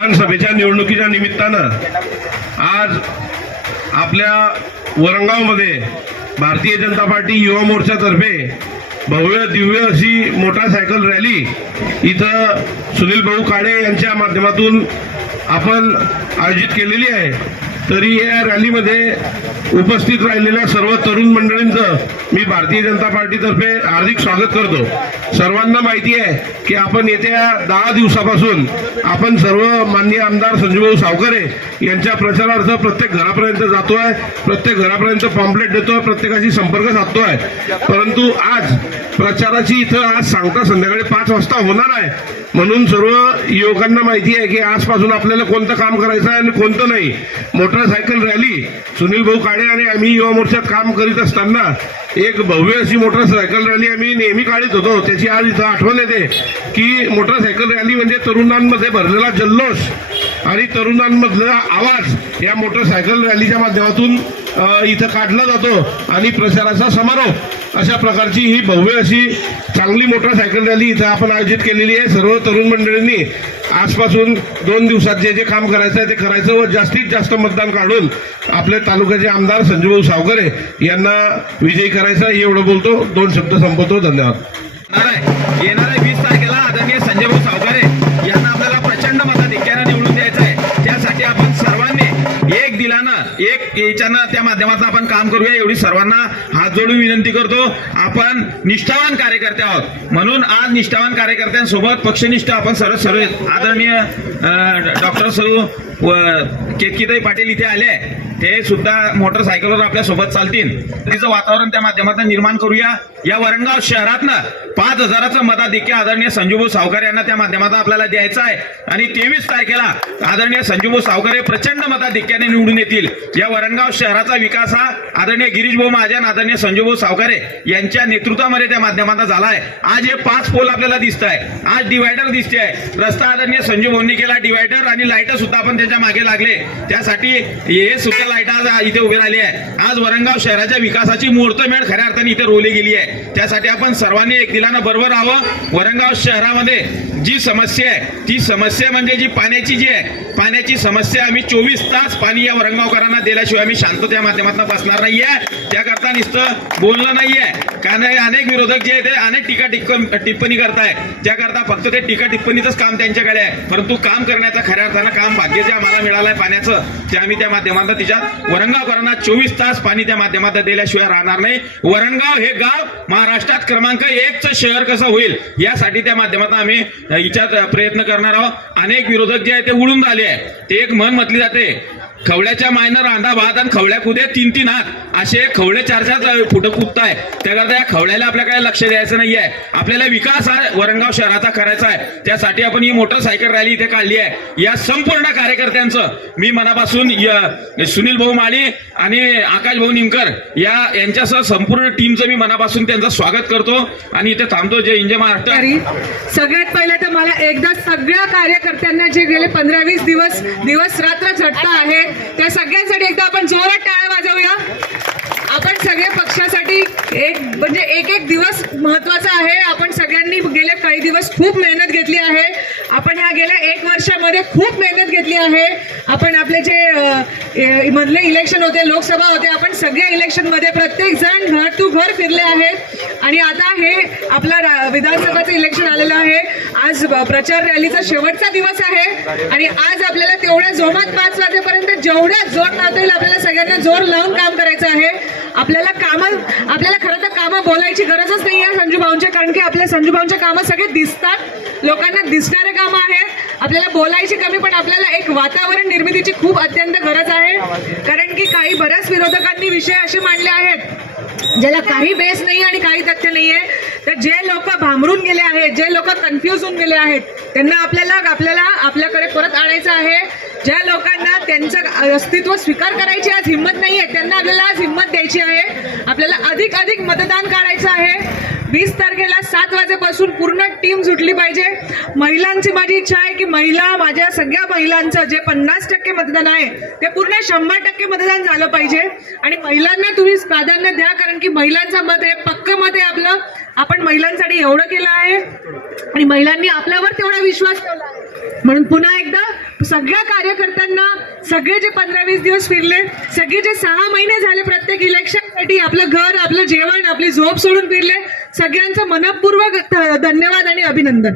विधानसभेच्या निवडणुकीच्या निमित्तानं आज आपल्या वरंगावमध्ये भारतीय जनता पार्टी युवा मोर्चातर्फे भव्य दिव्य अशी मोटारसायकल रॅली इथं सुनील भाऊ काळे यांच्या माध्यमातून आपण आयोजित केलेली आहे. तरी या रॅलीमध्ये उपस्थित राहिलेल्या सर्व तरुण मंडळींचं मी भारतीय जनता पार्टीतर्फे हार्दिक स्वागत करतो. सर्वांना माहिती आहे की आपण येत्या दहा दिवसापासून आपण सर्व माननीय आमदार संजूभाऊ सावकारे यांच्या प्रचारार्थ प्रत्येक घरापर्यंत जातो आहे प्रत्येक घरापर्यंत पॉम्पलेट आहे प्रत्येकाशी संपर्क साधतो आहे परंतु आज प्रचाराची इथं आज सांगता संध्याकाळी पाच वाजता होणार आहे. म्हणून सर्व युवकांना माहिती आहे की आजपासून आपल्याला कोणतं काम करायचं आहे आणि कोणतं नाही. मोटरसायकल रॅली सुनील भाऊ काळे आणि आम्ही युवा मोर्चात काम करीत असताना एक भव्य अशी मोटरसायकल रॅली आम्ही नेहमी काढत होतो. त्याची आज इथं आठवण येते की मोटरसायकल रॅली म्हणजे तरुणांमध्ये भरलेला जल्लोष आणि तरुणांमधला आवाज या मोटरसायकल रॅलीच्या माध्यमातून इथं काढला जातो आणि प्रचाराचा समारोप अशा प्रकारची ही भव्य अशी चांगली मोटरसायकल रॅली इथं आपण आयोजित केलेली आहे. सर्व तरुण मंडळींनी आजपासून दोन दिवसात जे जे काम करायचं आहे ते करायचं व जास्तीत जास्त मतदान काढून आपल्या तालुक्याचे आमदार संजूभाऊ सावकरे यांना विजयी करायचं आहे. एवढं बोलतो. दोन शब्द संपवतो. धन्यवाद. याच्यानं त्या माध्यमाचं आपण काम करूया. एवढी सर्वांना हात जोडून विनंती करतो. आपण निष्ठावान कार्यकर्ते आहोत. म्हणून आज निष्ठावान कार्यकर्त्यांसोबत पक्षनिष्ठ आपण सर्व सर्व आदरणीय डॉक्टर सरू व केतकीताई पाटील इथे आले. ते सुद्धा मोटरसायकलवर आपल्यासोबत चालतील. तिचं वातावरण त्या माध्यमातून निर्माण करूया. या वरणगाव शहरातनं पाच हजाराचं मताधिक्य आदरणीय संजूभाऊ सावकार यांना त्या माध्यमातून आपल्याला द्यायचं आहे. आणि तेवीस तारखेला आदरणीय संजूभाऊ हे प्रचंड मताधिक्याने निवडून येतील. या वरणगाव शहराचा विकास हा आदरणीय गिरीशभाऊ महाजन आदरणीय संजूभाऊ सावकारे यांच्या नेतृत्वामध्ये त्या माध्यमातून झाला आहे आज हे पाच पोल आपल्याला दिसत आहे आज डिवायडर दिसते आहे. रस्ता आदरणीय संजू भाऊंनी केला डिवायडर आणि लाइट सुद्धा आपण त्याच्यामागे लागले. त्यासाठी हे सुद्धा लाइट आज इथे उभे राहिले आहे. आज वरणगाव शहराच्या विकासाची मुहूर्तमेळ खऱ्या अर्थाने इथे रोवली गेली आहे. त्यासाठी आपण सर्वांनी एक दिलानं बरोबर राहावं. वरणगाव शहरामध्ये जी समस्या आहे ती समस्या म्हणजे जी पाण्याची जी आहे पाण्याची समस्या आम्ही चोवीस तास पाणी या वरणगावकरांना दिल्याशिवाय आम्ही शांततेच्या माध्यमातून बसणार नाहीये. त्याकरता नुसतं बोलणं नाहीये. कारण अनेक विरोधक जे आहे ते अनेक टीका टिप्पणी करताय. त्याकरता फक्त ते टीका टिप्पणीचंच काम त्यांच्याकडे आहे. परंतु काम करण्याचं खऱ्या अर्थानं काम भाग्य जे आम्हाला मिळालंय पाण्याचं ते आम्ही त्या माध्यमातून तिच्यात वरणगावकरांना चोवीस तास पाणी त्या माध्यमातून दिल्याशिवाय राहणार नाही. वरणगाव हे गाव महाराष्ट्रात क्रमांक एकचं शहर कसं होईल यासाठी त्या माध्यमातून आम्ही हिच्यात प्रयत्न करणार आहोत. अनेक विरोधक जे आहे ते उडून राहिले आहे. ते एक म्हण म्हटली जाते. खवड्याच्या मायनं रांधा भात आणि खवड्या कुदे तीन तीन हात. असे खवडे चार चार फुटं कुदताय. त्याकरता या खवड्याला आपल्याकडे लक्ष द्यायचं नाहीये. आपल्याला विकास हा वरणगाव शहराचा करायचा आहे. त्यासाठी आपण ही मोटरसायकल रॅली इथे काढली आहे. या संपूर्ण कार्यकर्त्यांचं मी मनापासून सुनील भाऊ माळी आणि आकाश भाऊ निमकर या यांच्यासह संपूर्ण टीमचं मी मनापासून त्यांचं स्वागत करतो. आणि इथे थांबतो जे इंजे महाराष्ट्र. सगळ्यात पहिले तर मला एकदा सगळ्या कार्यकर्त्यांना जे गेले पंधरा वीस दिवस दिवस रात्र झटका आहे त्या सगळ्यांसाठी एकदा आपण जोरात टाळ्या वाजवूया. आपण सगळे पक्षासाठी एक म्हणजे एक एक दिवस महत्त्वाचा आहे. आपण सगळ्यांनी गेले काही दिवस खूप मेहनत घेतली आहे. आपण ह्या गेल्या एक वर्षामध्ये खूप मेहनत घेतली आहे. आपण आपले जे मधले इलेक्शन होते लोकसभा होते आपण सगळ्या इलेक्शनमध्ये प्रत्येक जण घर टू घर फिरले आहेत. आणि आता हे आपला रा- विधानसभाचं इलेक्शन आलेलं आहे. आज प्रचार रॅलीचा शेवटचा दिवस आहे. आणि आज आपल्याला तेवढ्या जोमात पाच वाजेपर्यंत जेवढ्या जोर लावता येईल आपल्याला सगळ्यांना जोर लावून काम करायचं आहे. आपल्याला कामं आपल्याला खरं तर कामं बोलायची गरजच नाही आहे संजू भाऊंच्या कारण की आपल्या संजू भाऊंच्या कामं सगळे दिसतात. लोकांना दिसणारे कामं आहेत. आपल्याला बोलायची कमी पण आपल्याला एक वातावरण निर्मितीची खूप अत्यंत गरज आहे. कारण की काही बऱ्याच विरोधकांनी विषय असे मांडले आहेत. ज्याला काही बेस नाही आणि काही तथ्य नाहीये तर जे लोक भांबरून गेले आहेत जे लोक कन्फ्युज होऊन गेले आहेत त्यांना आपल्याला आपल्याला आपल्याकडे परत आणायचं आहे. ज्या लोकांना त्यांचं अस्तित्व स्वीकार करायची आज हिंमत नाहीये त्यांना आपल्याला आज हिंमत द्यायची आहे. आपल्याला अधिक अधिक मतदान काढायचं आहे. वीस तारखेला सात वाजेपासून पूर्ण टीम सुटली पाहिजे. महिलांची माझी इच्छा आहे की महिला माझ्या सगळ्या महिलांचं जे पन्नास टक्के मतदान आहे ते पूर्ण शंभर टक्के मतदान झालं पाहिजे. आणि महिलांना तुम्ही प्राधान्य द्या कारण की महिलांचं मत आहे पक्क मत आहे आपलं. आपण महिलांसाठी एवढं केलं आहे. आणि महिलांनी आपल्यावर तेवढा विश्वास ठेवला म्हणून पुन्हा एकदा सगळ्या कार्यकर्त्यांना सगळे जे पंधरा वीस दिवस फिरले सगळे जे सहा महिने झाले प्रत्येक इलेक्शनसाठी आपलं घर आपलं जेवण आपली झोप सोडून फिरले सगळ्यांचं मनपूर्वक धन्यवाद आणि अभिनंदन.